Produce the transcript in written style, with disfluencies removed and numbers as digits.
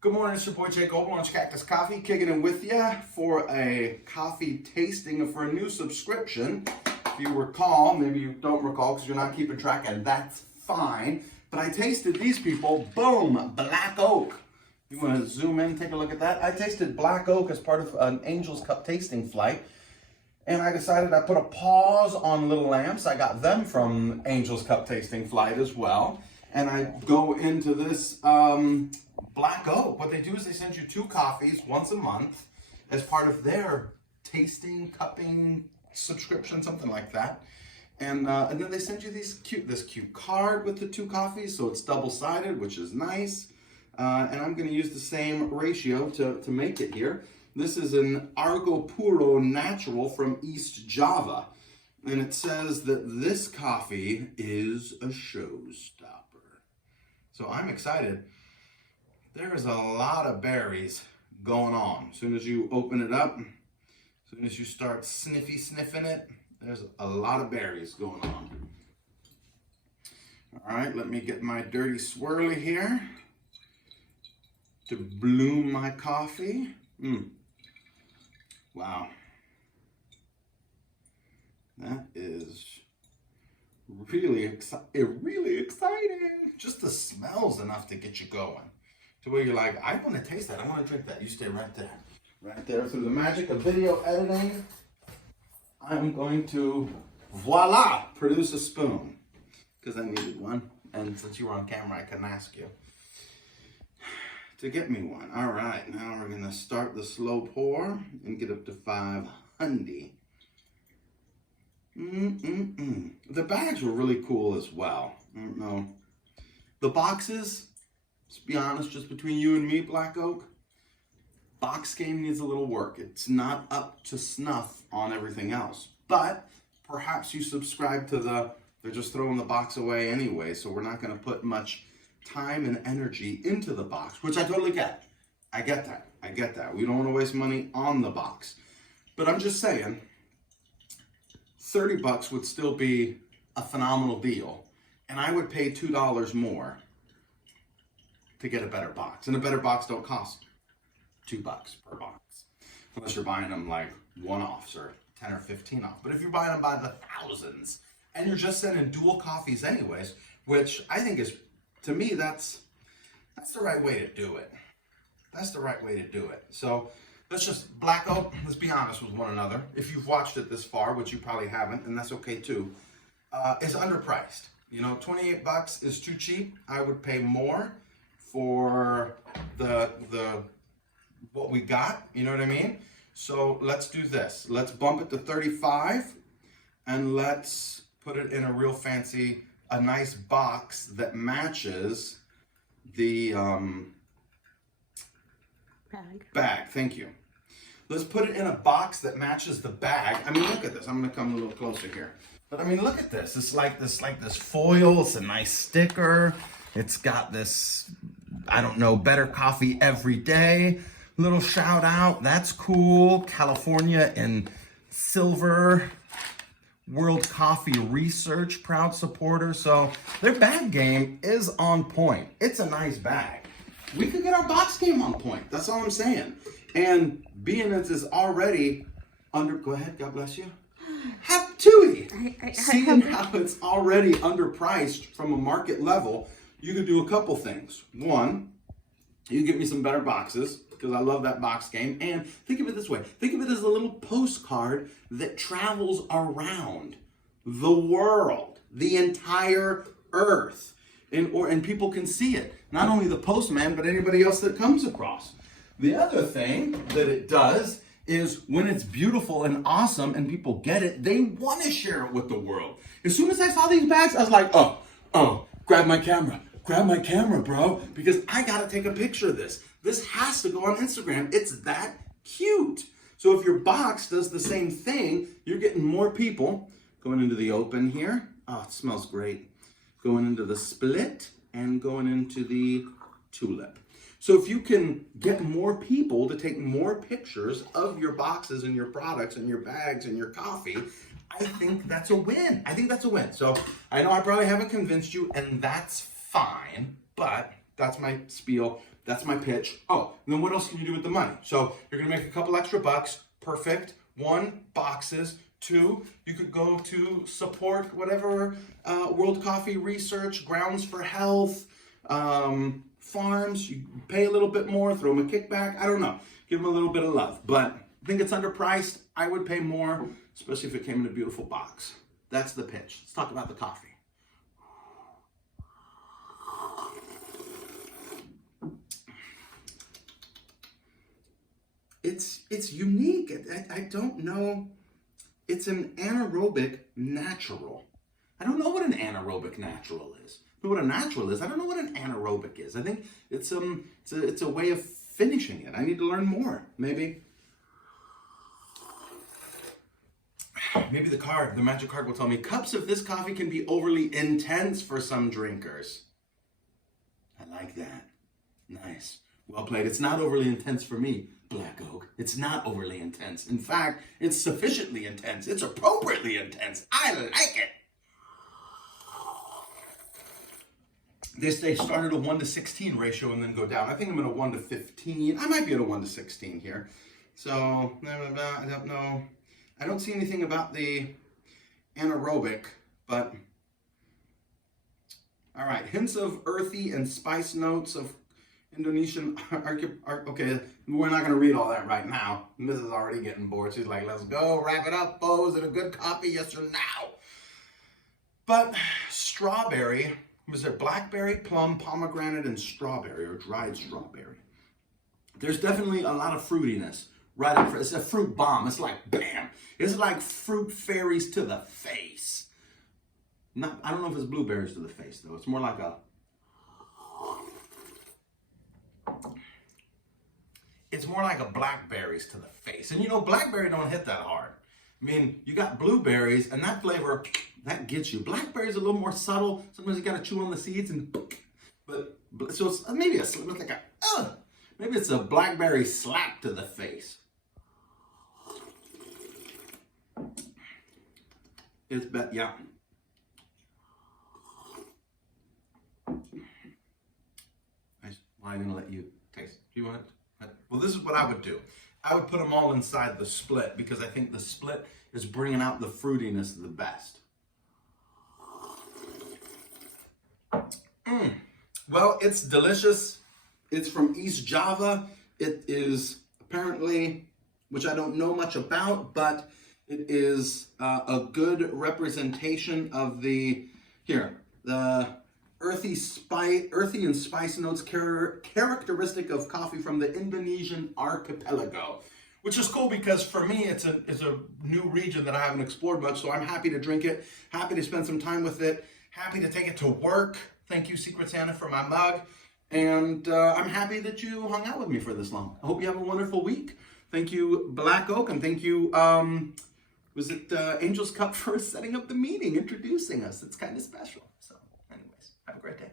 Good morning, it's your boy Jake Gold, Orange Cactus Coffee, kicking in with you for a coffee tasting for a new subscription. If you recall, maybe you don't recall because you're not keeping track, and that's fine. But I tasted these people, boom, Black Oak. You want to zoom in, take a look at that? I tasted Black Oak as part of an Angel's Cup tasting flight. And I decided I put a pause on Little Lamps. I got them from Angel's Cup tasting flight as well. And I go into this Black Oak. What they do is they send you 2 coffees once a month as part of their tasting, cupping subscription, something like that. And then they send you this cute card with the 2 coffees, so it's double-sided, which is nice. And I'm going to use the same ratio to make it here. This is an argopuro natural from East Java. And it says that this coffee is a showstopper. So I'm excited. There is a lot of berries going on. As soon as you open it up, as soon as you start sniffing it, there's a lot of berries going on. All right, let me get my dirty swirly here to bloom my coffee. Wow. That is really exciting. Just the smell's enough to get you going. To where you're like, I want to taste that. I want to drink that. You stay right there. Right there. Through the magic of video editing, I'm going to, voila, produce a spoon. Because I needed one. And since you were on camera, I couldn't ask you to get me one. All right, now we're going to start the slow pour and get up to 500. The bags were really cool as well. I don't know. The boxes, let's be honest, just between you and me, Black Oak, box game needs a little work. It's not up to snuff on everything else. But perhaps you subscribe to they're just throwing the box away anyway, so we're not going to put much time and energy into the box, which I totally get. I get that. We don't want to waste money on the box. But I'm just saying, $30 would still be a phenomenal deal. And I would pay $2 more to get a better box. And a better box don't cost $2 per box. Unless you're buying them like one-offs or 10 or 15 off. But if you're buying them by the thousands, and you're just sending dual coffees anyways, which I think is, to me, that's the right way to do it. That's the right way to do it. So let's just, Black Oak, let's be honest with one another. If you've watched it this far, which you probably haven't, and that's okay too, is underpriced. You know, $28 is too cheap. I would pay more for the what we got, you know what I mean? So let's do this. Let's bump it to 35 and let's put it in a real fancy, a nice box that matches the bag. Thank you. Let's put it in a box that matches the bag. I mean, look at this. I'm gonna come a little closer here. But I mean, look at this. It's like this foil. It's a nice sticker. It's got this, I don't know, better coffee every day. Little shout out. That's cool. California in silver. World Coffee Research, proud supporter. So their bag game is on point. It's a nice bag. We could get our box game on point. That's all I'm saying. And being it is already go ahead, God bless you. Have Tui. Seeing how it's already underpriced from a market level, you could do a couple things. One, you get me some better boxes, because I love that box game. And think of it this way. Think of it as a little postcard that travels around the world, the entire earth. And people can see it. Not only the postman, but anybody else that comes across. The other thing that it does is when it's beautiful and awesome and people get it, they want to share it with the world. As soon as I saw these bags, I was like, oh, grab my camera. Grab my camera, bro, because I got to take a picture of this. This has to go on Instagram. It's that cute. So if your box does the same thing, you're getting more people going into the open here. Oh, it smells great. Going into the split and going into the tulip. So if you can get more people to take more pictures of your boxes and your products and your bags and your coffee, I think that's a win. I think that's a win. So I know I probably haven't convinced you, and that's fine, but that's my spiel. That's my pitch. Oh, and then what else can you do with the money? So you're gonna make a couple extra bucks. Perfect. 1, boxes. 2, you could go to support whatever World Coffee Research, Grounds for Health, farms. You pay a little bit more, throw them a kickback. I don't know. Give them a little bit of love. But I think it's underpriced. I would pay more, especially if it came in a beautiful box. That's the pitch. Let's talk about the coffee. It's unique. I don't know. It's an anaerobic natural. I don't know what an anaerobic natural is. I know what a natural is. I don't know what an anaerobic is. I think it's a way of finishing it. I need to learn more. Maybe the magic card will tell me cups of this coffee can be overly intense for some drinkers. I like that. Nice. Well played. It's not overly intense for me, Black Oak. It's not overly intense. In fact, it's sufficiently intense. It's appropriately intense. I like it. They start at a 1:16 ratio and then go down. I think I'm at a 1:15. I might be at a 1:16 here. So, I don't know. I don't see anything about the anaerobic, but all right. Hints of earthy and spice notes of Indonesian okay, we're not going to read all that right now. Mrs. is already getting bored. She's like, let's go, wrap it up, Bo. Is it a good coffee? Yes or no? But strawberry, was there blackberry, plum, pomegranate, and strawberry, or dried strawberry? There's definitely a lot of fruitiness. Right up, it's a fruit bomb. It's like, bam. It's like fruit fairies to the face. I don't know if it's blueberries to the face, though. It's more like a blackberries to the face. And you know, blackberry don't hit that hard. I mean, you got blueberries, and that flavor, that gets you. Blackberry's a little more subtle. Sometimes you gotta chew on the seeds, so it's maybe maybe it's a blackberry slap to the face. Yeah. I'm gonna let you taste. Do you want it? Well, this is what I would do. I would put them all inside the split because I think the split is bringing out the fruitiness the best. Well, it's delicious. It's from East Java. It is apparently, which I don't know much about, but it is a good representation of the earthy and spice notes characteristic of coffee from the Indonesian archipelago, which is cool because for me it's a new region that I haven't explored much. So I'm happy to drink it, happy to spend some time with it, happy to take it to work. Thank you, Secret Santa, for my mug, and I'm happy that you hung out with me for this long. I hope you have a wonderful week. Thank you, Black Oak, and thank you. Was it Angel's Cup for setting up the meeting, introducing us? It's kind of special. So anyways, have a great day.